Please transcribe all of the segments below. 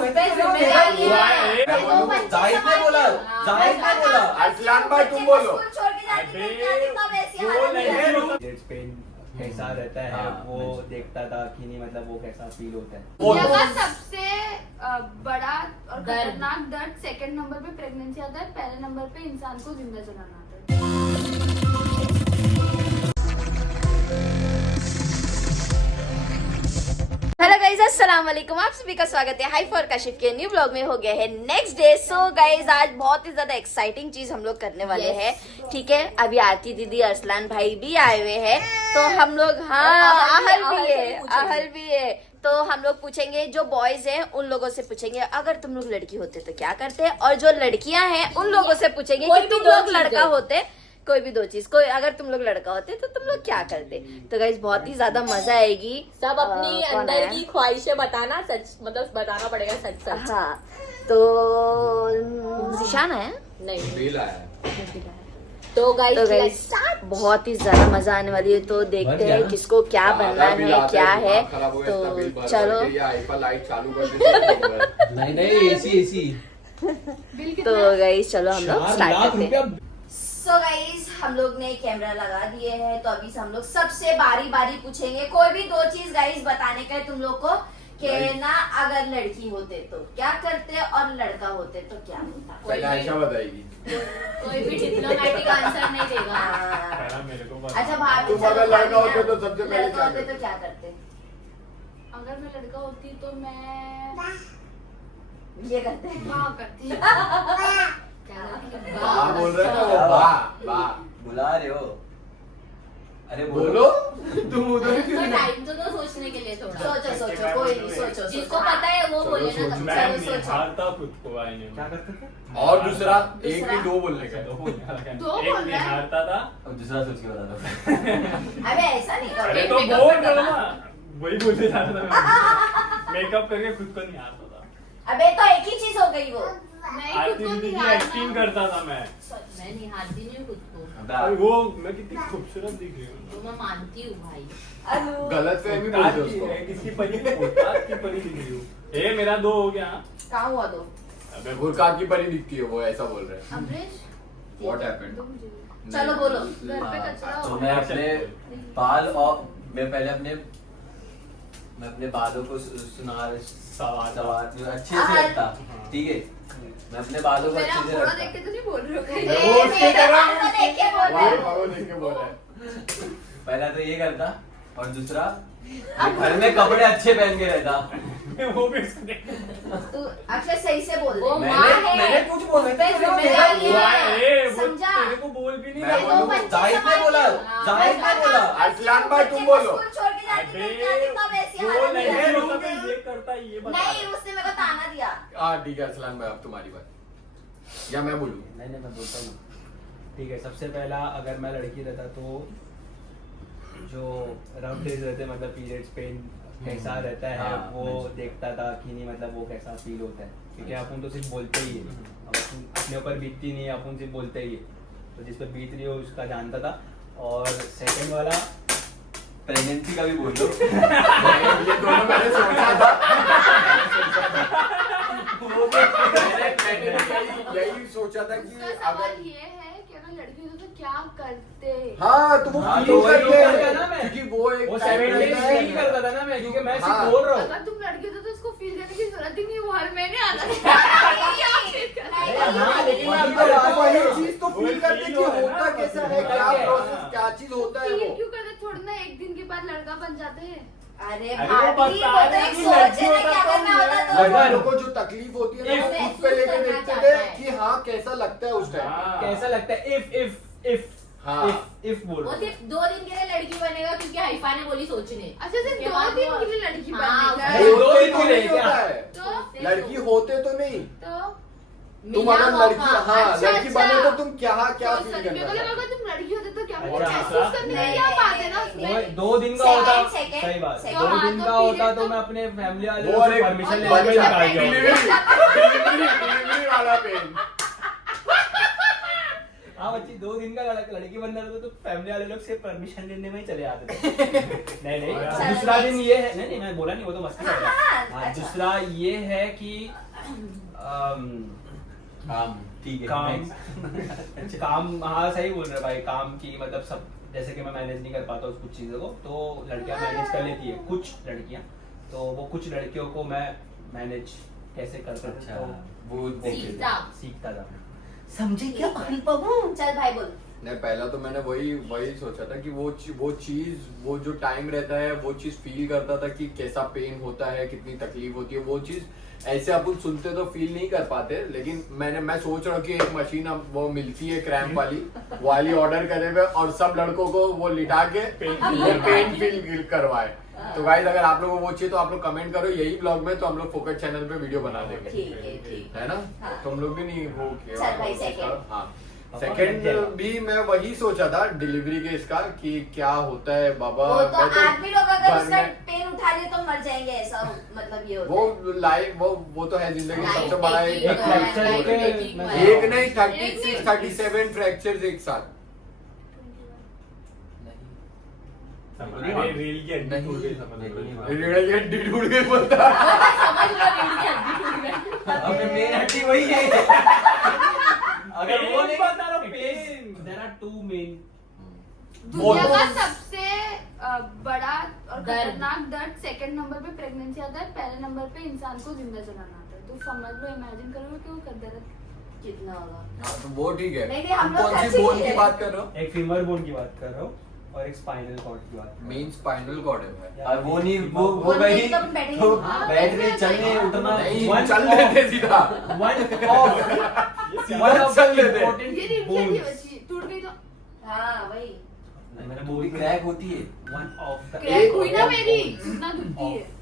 जाहिद ने बोला, जाहिद ने बोला। अरसलान भाई तुम बोलो। कैसा रहता है वो देखता था कि नहीं, मतलब वो कैसा फील होता है। सबसे बड़ा और खतरनाक दर्द सेकंड नंबर पे प्रेगनेंसी आता है, पहले नंबर पे इंसान को जिंदा जलाना आता है। हेलो गाइस, अस्सलाम वालेकुम। आप सभी का स्वागत है हाई फॉर काशिफ के न्यू ब्लॉग में। हो गया है नेक्स्ट डे। सो गाइस, आज बहुत ही ज्यादा एक्साइटिंग चीज हम लोग करने वाले हैं। ठीक है, अभी आरती दीदी, अरसलान भाई भी आए हुए हैं, तो हम लोग आहल भी है, तो हम लोग पूछेंगे जो बॉयज हैं उन लोगों से पूछेंगे अगर तुम लोग लड़की होते तो क्या करते, और जो लड़कियां हैं उन लोगों से पूछेंगे कि तुम लोग लड़का होते, कोई भी दो चीज, कोई अगर तुम लोग लड़का होते तो तुम लोग क्या करते। तो गाइस बहुत ही ज्यादा मजा आएगी। सब अपनी अंदर की ख्वाहिशें बताना, सच मतलब बताना पड़ेगा सच। हाँ, तो जिशान है नहीं तो गाइस बहुत ही ज्यादा मजा आने वाली है। तो देखते हैं किसको क्या बनना है, क्या है। तो चलो, लाइट चालू कर नहीं एसी। तो गाइस चलो हम लोग स्टार्ट करते हैं। सो गाइस, हम लोग ने कैमरा लगा दिए हैं, तो अभी से हम लोग सबसे बारी बारी पूछेंगे कोई भी दो चीज गाइस बताने का है तुम लोग को कि ना अगर लड़की होते तो क्या करते और लड़का होते तो क्या होता। पहले आयशा बताएगी। कोई भी डिप्लोमेटिक आंसर नहीं देगा। अच्छा भाभी, तुम अगर लड़का होते तो सबसे पहले लड़का होते तो क्या करते। अगर मैं लड़का होती तो मैं ये करते करती। बोल रहे हो बा बुला रहे हो। अरे बोलो तुम उधर ही क्यों टाइम तो दो सोचने के लिए थोड़ा। सोचो कोई नहीं, सोचो जिसको पता है वो बोले ना। चलो सोचो। खुद को आईने में क्या करते थे? और दूसरा एक भी दो बोलने का। दो एक बोल रहा है। निहारता था। अब दूसरा सोच के बता दो। अबे ऐसा नहीं करो। अरे तो बोल रहा ना, वही बोलने जा रहा था मैं। मेकअप करके खुद को निहारता था। अबे तो एक ही चीज हो गई वो। आरती दीदी की एक्टिंग करता था मैं। मैं निहारती नहीं हूँ खुद को। अरे वो मैं कितनी खूबसूरत दिख रही हूँ। तो मैं मानती हूँ भाई। गलत फहमी बोलते उसको। किसकी परी की परी दिख रही हूँ। ए मेरा दो हो गया। कहाँ हुआ दो। अबे गुरकात की परी दिखती है वो, ऐसा बोल रहे हैं। Amrish What happened? चलो बोलो। घर पे कचरा तो हो। मैं अपने बाल और मैं पहले अपने बालों को सवार अच्छे से रखता। ठीक है, मैं अपने बालों को अच्छे से रखता। देख के तो नहीं बोल रहे हो। वो उसके तरह देख के बोल रहे हो। वो देख के बोल रहा है। पहला तो ये करता, और दूसरा घर में कपड़े अच्छे पहन के रहता। वो भी उसको देख। तू अक्षय सही से बोल वो रहे। मैंने कुछ बोला पे जिम्मेदारी है। वो समझा? तेरे को बोल भी नहीं मैं रहा। बोलूं, जाहिद ने बोला, जाहिद ने बोला। अरसलान भाई तुम बोलो। स्कूल छोड़ के जाती अबे थी तब ऐसी वो हालत नहीं में होता तो रहती। ये करता ये बता। नहीं, उसने मेरे को ताना दिया। हाँ ठीक है अरसलान भाई, अब तुम्हारी बात। या मैं बोलूँ? नहीं मैं बोलता हूँ। ठीक है, सबसे पहला अगर मैं लड़की रहता तो जो रफ डेज रहते, मतलब पीरियड्स पेन कैसा रहता है वो देखता था कि नहीं, मतलब वो कैसा फील होता है। क्योंकि अपन तो सिर्फ बोलते ही है, अब अपने ऊपर बीतती नहीं है, अपन सिर्फ बोलते ही है, तो जिस पर बीत रही हो उसका जानता था। और सेकंड वाला प्रेगनेंसी का भी बोल दो। ये दोनों मैंने सोचा था। मैंने यही सोचा था कि सवाल अगर ये है कि अगर लड़की हो तो क्या करते। हाँ तो वो हाँ, फील तो वही करते बोल रहा हैं था मैं। क्योंकि वो एक वो टाइम 7 डेज रहता है। फील करता था ना मैं, क्योंकि मैं सिर्फ हाँ। बोल रहा हूँ। अगर तुम लड़की हो तो उसको फील करने की जरूरत ही नहीं, वो हर महीने आता है। हाँ, लेकिन मैं वही आपको बता रहा वही हूँ। चीज तो फील करते कि होता कैसा है, क्या प्रोसेस, क्या चीज होता है फील वो। क्यों करते, थोड़ी ना एक दिन के बाद लड़का बन जाते हैं। अरे अरे वो भाभी, बता वो तो रही एक कि सोच लड़की है ना, होता क्या तो करना होता तो। लड़कियों को जो तकलीफ होती है ना वो If- खुद पे लेके महसूस देखते करना थे चाहता है। कि हाँ कैसा लगता है उस टाइम। कैसा लगता है हाँ। इफ बोल वो सिर्फ 2 दिन के लिए लड़की बनेगा क्योंकि हाइफा ने बोली सोचने। अच्छा सिर्फ 2 दिन के लिए लड़की हाँ, बनने का है। दो होते दिन तो के लिए नहीं क्या? होता है, तो लड़की होते तो नहीं। तो तुम अगर लड़की हाँ अच्छा, लड़की अच्छा। बने तो तुम क्या क्या तो फील सॉरी, मेरे को करना लगा चाहते? तुम लड़की होते तो क्या अच्छा, महसूस करने की क्या बात है ना उसमें। 2 दिन का होता, Second, सही बात, second। 2 हाँ, दिन तो का होता period तो तो- मैं अपने फैमिली वाले वो से एक परमिशन ले और के दो निकाल के डिलीवरी वाला पेन। अब हाँ बच्ची 2 दिन का लड़की बनना था तो फैमिली वाले लोग सिर्फ परमिशन लेने में ही चले आते थे। नहीं चलो दूसरा next। दिन ये है, नहीं मैं बोला नहीं, वो तो मस्ती कर रहा हाँ, है। हाँ, अच्छा। दूसरा ये है कि काम ठीक है काम हाँ सही बोल रहे भाई, काम की मतलब सब, जैसे कि मैं मैनेज नहीं कर पाता हूँ कुछ चीज़ों को, तो लड़कियां मैनेज कर लेती है, कुछ लड़कियां, तो वो कुछ लड़कियों को मैं मैनेज कैसे करता था, अच्छा तो वो सीखता था। समझे क्या बहन बाबू? चल भाई बोल। नहीं, पहला तो मैंने वही सोचा था कि वो चीज, वो जो टाइम रहता है वो चीज फील करता था कि कैसा पेन होता है, कितनी तकलीफ होती है, वो चीज ऐसे अपन सुनते तो फील नहीं कर पाते, लेकिन मैं सोच रहा हूँ कि एक मशीन अब वो मिलती है क्रैम्प वाली ऑर्डर करे हुए, और सब लड़कों को वो लिटा के पेन फील करवाए। तो गाइस अगर आप लोगों को वो चाहिए तो आप लोग कमेंट करो यही ब्लॉग में, तो हम लोग फोकस चैनल पे वीडियो बना देंगे, ठीक है ना? हाँ। तो हम लोग भी नहीं वो चल भाई, second। हाँ सेकंड भी मैं वही सोचा था डिलीवरी के इसका कि क्या होता है बाबा। वो तो मैं तो आदमी लोग अगर घर उसका में- पेन उठा लिए तो मर जाएंगे, ऐसा मतलब ये होता वो है। लाइफ वो तो है जिंदगी Life सबसे बड़ा एक taking है, है, life के- taking है। एक नहीं 36 37 फ्रैक्चर्स एक साथ। अरे रील की हड्डी टूट गई, समझ लो। रीढ़ की हड्डी टूट गई बोलता। समझ लो रीढ़ की हड्डी टूट गई। अबे मेन हड्डी वही है। अगर वो नहीं बता रहा पेन, देयर आर 2 मेन। दुनिया का सबसे बड़ा और दर्द। खतरनाक दर्द सेकंड नंबर पे प्रेगनेंसी आता है, पहले नंबर पे इंसान को जिंदा जलाना आता है। तो समझ लो, इमेजिन करो कि वो दर्द कितना होगा। हाँ, तो वो ठीक है। नहीं, हम तुम लोग कौन सी अच्छे बोन ही की है। बात कर रहे हो? एक फीमर बोन की बात कर रहा हूँ और एक स्पाइनल कॉर्ड की बात। मेन स्पाइनल कॉर्ड है भाई। यार, वो नहीं वो वो भाई नहीं, तो बैठेंगे। तो हाँ, बैठ के चलने उठना नहीं One चल of- लेते सीधा। One of चल the लेते। important ये रीढ़ की हड्डी bones। बची, टूट गई तो हाँ वही। मेरा वो भी क्रैक होती है। One of the क्रैक हुई ना मेरी, इतना दुखती है।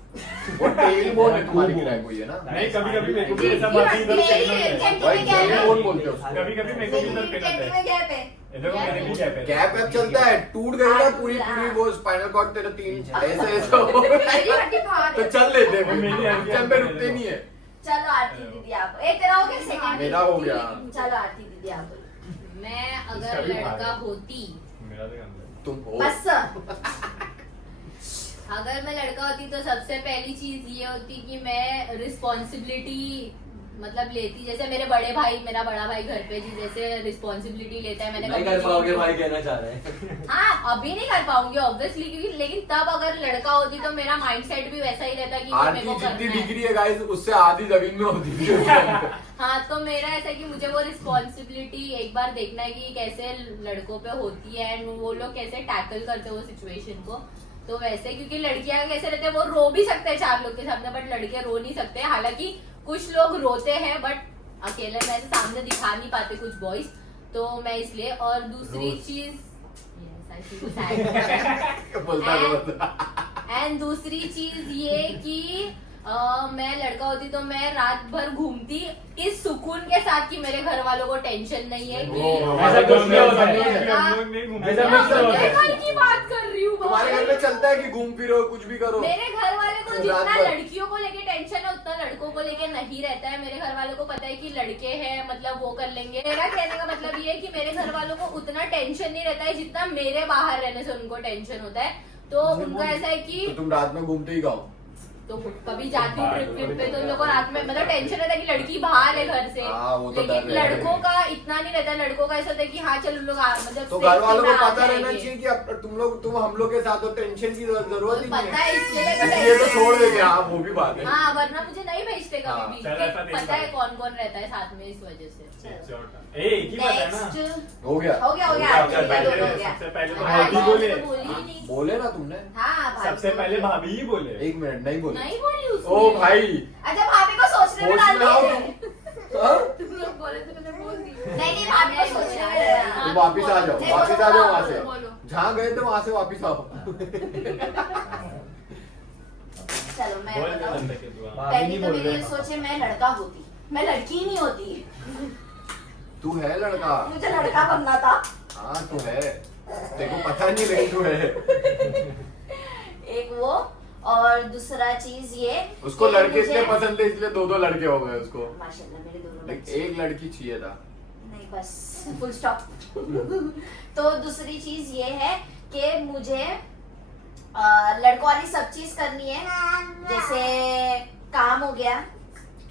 वो टेल बोन है तुम्हारी क्रैक हुई है ना? नहीं, कभी-कभी मेरे को भी रीढ़ ऐसा की बात हड्डी इधर मेरी पेन होता एक है। घंटे भाई में क्या टेल है? बोन बोलते हो उसको। कभी-कभी मेरे को भी इधर पेन होता है। गैप है। इधर को मेरे भी गैप है। गैप वैप चलता है, टूट गई ना पूरी वो स्पाइनल कॉर्ड तेरा 3 ऐसे हो मेरी हड्डी बाहर तो है। चल लेते हैं मेरी हड्डी चल पे रुकते नहीं है। चलो आरती दीदी आप, एक तेरा हो गया सेकंड। मेरा हो गया। चलो आरती दीदी आप बोलो। मैं इसका अगर भी लड़का भार है। होती, मेरा भी काम है। तुम हो बस अगर मैं लड़का होती तो सबसे पहली चीज ये होती कि मैं रिस्पॉन्सिबिलिटी मतलब लेती, जैसे मेरे बड़े भाई, मेरा बड़ा भाई घर पे जी जैसे रिस्पॉन्सिबिलिटी लेता है, मैंने नहीं कभी कर पाओगे चीज़- भाई, कहना चाह रहे हैं। हाँ अभी नहीं कर पाऊंगी ऑब्वियसली, क्योंकि लेकिन तब अगर लड़का होती तो मेरा माइंडसेट भी वैसा ही रहता कि ये मेरे आरती को जितनी करना है। डिग्री है गाइस उससे आधी जमीन में होती है। हाँ तो मेरा ऐसा है कि मुझे वो रिस्पॉन्सिबिलिटी एक बार देखना है कि कैसे लड़कों पे होती है एंड वो लोग कैसे टैकल करते हैं वो सिचुएशन को। तो वैसे क्योंकि लड़कियां कैसे रहते हैं, वो रो भी सकते हैं 4 लोग के सामने, बट लड़के रो नहीं सकते। हालांकि कुछ लोग रोते हैं बट अकेले में ऐसे सामने दिखा नहीं पाते कुछ बॉयज, तो मैं इसलिए। और दूसरी चीज एंड दूसरी चीज ये कि मैं लड़का होती तो मैं रात भर घूमती इस सुकून के साथ कि मेरे घर वालों को टेंशन नहीं है कि ऐसा कुछ नहीं होता है। ऐसा- हम लोग नहीं घूमते। ऐसा मैं कुछ नहीं होता अपने है। घर की बात कर रही हूँ तुम्हारे घर में चलता है कि घूम फिरो कुछ भी करो। मेरे घर वाले को रात जितना भर। लड़कियों को लेके टेंशन है उतना लड़कों को लेके नहीं रहता है। मेरे घर वालों को पता है कि लड़के हैं मतलब वो कर लेंगे। मेरा कहने का मतलब ये है कि मेरे घर वालों को उतना टेंशन नहीं रहता है जितना मेरे बाहर रहने से उनको टेंशन होता है। तो उनका ऐसा है कि तो तुम रात में घूमते ही गाओ। तो कभी जाती हूँ ट्रिप पे तो उन लोगों को रात में मतलब टेंशन रहता है कि लड़की बाहर है घर से। हाँ, वो तो लेकिन डर रहता है। लड़कों का इतना नहीं रहता है। लड़कों का ऐसा होता है कि हाँ चल लोग मतलब तो घर वालों को safety में आ पता रहना जाएंगे। चाहिए कि अब तुम हम लोग के साथ हो, टेंशन की जरूरत ही नहीं पता है। है इसलिए इसलिए तो छोड़ देते हाँ वो भी बात है। हाँ वरना मुझे नहीं भेजते हाँ, कभी भी। चल ऐसा देख पता है भाई। कौन कौन रहता है साथ में इस वजह से। एक ही बात है ना। नेक्स्ट हो गया हो गया हो गया, आरती पहले- दीदी हो गया। सबसे पहले तो हाँ, भाभी मैं बोले। तो बोली ही नहीं। बोले ना तुमने। हाँ भाई सबसे पहले भाभी ही बोले। 1 मिनट नहीं बोले। नहीं बोली उसने। ओ भाई अच्छा भाभी को सोचने में सोच डाल में आओ दीजिए। हाँ? तुम लोग बोले तो मैंने बोल दी। नहीं भाभी को सोचने में तुम वापिस आ जाओ, नहीं, वापिस बोलो, आ जाओ बोलो, वहाँ से। बोलो। जहाँ गए थे वहाँ से वापिस आओ। चलो मैं बोल बताऊं। दे के तू, हाँ। भाभी पहले नहीं तो बोल मैंने रहे। सोचे मैं लड़का होती, मैं लड़की ही नहीं होती। तू है लड़का। मुझे लड़का बनना था। हाँ तू है, तेरे को पता नहीं लेकिन तू है। एक वो और दूसरा चीज ये उसको कि लड़के मुझे- इतने पसंद थे इसलिए 2 लड़के हो गए उसको। माशाल्लाह मेरे दोनों लेकिन बच्चे। एक लड़की चाहिए था नहीं बस फुल स्टॉप। तो दूसरी चीज ये है कि मुझे लड़कों वाली सब चीज करनी है, जैसे काम हो गया,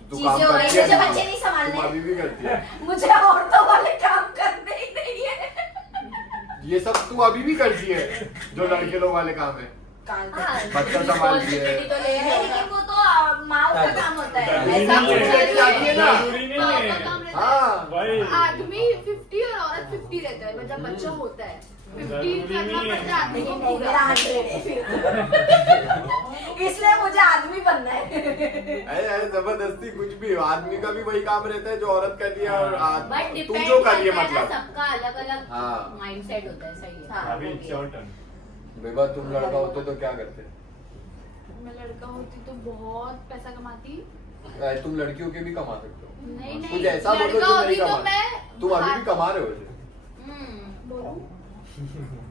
तू चीजें काम हो गई, करती है मुझे ना? बच्चे नहीं तुम संभालने, अभी भी करती है मुझे औरतों वाले काम करने ही नहीं है। ये सब तू अभी भी करती है जो लड़के लोग वाले काम है। काम हाँ, बच्चा संभालती है। responsibility तो ले नहीं, लेकिन वो तो माँ का काम होता है। जरूरी ऐसा नहीं कुछ है। नहीं है। ना। जरूरी नहीं माँ है। का काम रहता है। हाँ भाई आदमी 50 और औरत 50 रहता है, मतलब बच्चा होता है 50 जरूरी करना नहीं है। पड़ता है आदमी को नहीं, नहीं, मेरा पूरा। 100 है फिर। इसलिए मुझे आदमी बनना है। अरे जबरदस्ती कुछ भी हो, आदमी का भी वही काम रहता है जो औरत कर रही है और बट तू डिपेंड जो कर रही है करता है ना, मतलब। सबका अलग अलग हाँ। माइंडसेट होता है, सही है। हाँ, अभी वो इट्स भी है। Your turn. बेबा तुम लड़का होते तो क्या करते? मैं लड़का होती तो बहुत पैसा कमाती। तुम लड़कियों के भी कमा सकते हो। नहीं कुछ नहीं, ऐसा बोलो लड़का जो होती नहीं तो कमा। मैं तुम अभी भी बाहर- कमा रहे हो वैसे। बोलूं?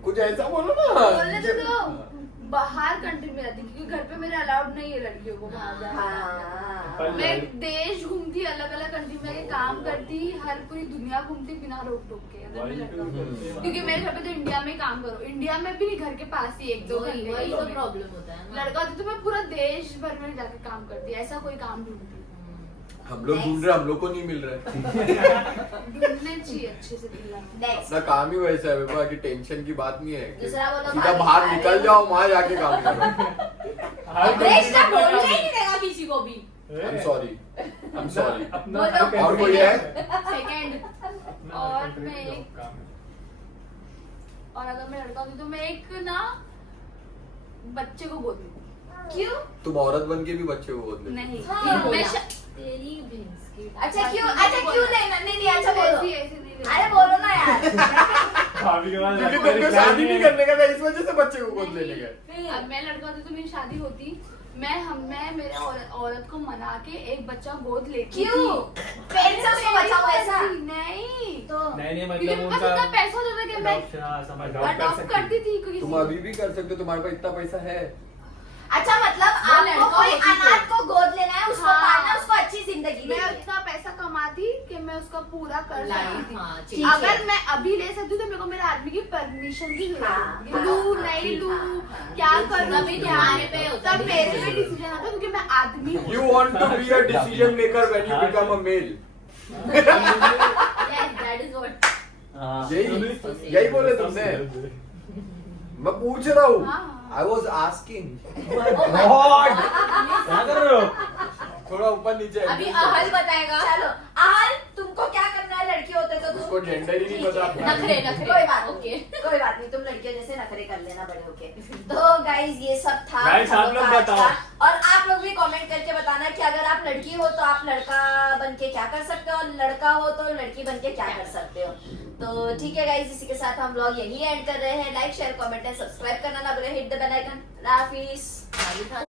कुछ ऐसा बोलो ना। बोलने तो बाहर कंट्री में रहती, क्योंकि घर पे मेरे अलाउड नहीं है लड़कियों को बाहर जाना। हाँ। मैं देश घूमती, अलग अलग कंट्री में जाके काम करती, हर पूरी दुनिया घूमती बिना रोक टोक के, अगर मैं लड़का होती। क्योंकि मेरे घर पे तो इंडिया में ही काम करो, इंडिया में भी नहीं, घर के पास ही 1-2 वही घंटे वही के तो लिए। प्रॉब्लम होता है ना। लड़का होती तो मैं पूरा देश भर में जाके काम करती, ऐसा कोई काम ढूंढती। हम लोग ढूंढ रहे, हम लोग को नहीं मिल रहा है। ढूंढने चाहिए अच्छे से दिला। नेक्स्ट अपना काम ही वैसा है बेबा कि टेंशन की बात नहीं है कि दूसरा बोलो, सीधा भाभी बाहर आ रहे निकल हो। जाओ, वहां जाके काम करो। ब्रेक ना बोलने ही नहीं देगा किसी को भी। I'm sorry. अपना बोलो। और कोई है? सेकंड, और मैं एक- और अगर मैं लड़का होती तो मैं एक ना बच्चे को गोद लूं। क्यों? तुम औरत बन के भी बच्चे को गोद ले। नहीं, हाँ, मैं बोला। तेरी भैंस की अच्छा क्यों लेना नहीं नहीं, अच्छा बोलो। ऐसे ऐसे नहीं लेना। अरे बोलो ना यार। भाभी के पास क्योंकि आपको तुमको रिप्लाई शादी नहीं नहीं है। करने का था, इस वजह से बच्चे को गोद लेने गए। अब मैं लड़का होती तो मेरी शादी होती, मैं मेरे औरत को मना के एक बच्चा गोद लेती क्यों? पेन से उसको बचाओ ऐसा? नहीं तो नहीं क्योंकि मतलब मेरे पास उनका इतना पैसा होता था कि मैं adoption, हाँ, समझ Adopt कर अडॉप्ट सकती करती थी क्योंकि तुम अभी भी कर सकते हो, तुम्हारे पास इतना पैसा है। अच्छा मतलब वो आपको लड़का कोई होती तो। अनाथ को गोद लेना है, उसको हाँ। पालना, उसको अच्छी जिंदगी मैं देनी है। उतना पैसा कमाती कि मैं उसका पूरा कर सकती लाइफ, थी। हाँ, ठीक है। अगर मैं अभी ले सकती हूँ तो मेरे को मेरे आदमी की परमिशन की जरूरत हाँ, है। हाँ, लूं हाँ, नहीं लूं, हाँ, क्या हाँ, करूं, तभी क्या तुम्हारे पे होता है तब मेरे पे डिसीजन आता है, क्योंकि मैं आदमी हूँ। You want to be a decision maker when you become a male. Yes, that is what. हाँ यही बोले तुमने। मैं पूछ रहा हूँ। हाँ। I was asking. God! क्या कर रहे हो? थोड़ा ऊपर नीचे। अभी अहल बताएगा। चलो आहल, तुमको क्या करना है लड़की होते तो उसको जेंडर ही नहीं पता अपना। नखरे नखरे कोई बात ओके। नहीं, कोई बात नहीं, तुम लड़कियों जैसे नखरे कर लेना बड़े होके। तो गाइज ये सब था Guys, हम आप लोग का आज बताओ। का। और आप लोग भी कमेंट करके बताना कि अगर आप लड़की हो तो आप लड़का बन के क्या कर सकते हो, और लड़का हो तो लड़की बन के क्या कर सकते हो। तो ठीक है गाइज, इसी के साथ हम लोग यही एंड कर रहे हैं। Like share comment and subscribe करना ना भूलें, hit the bell icon. Hafiz.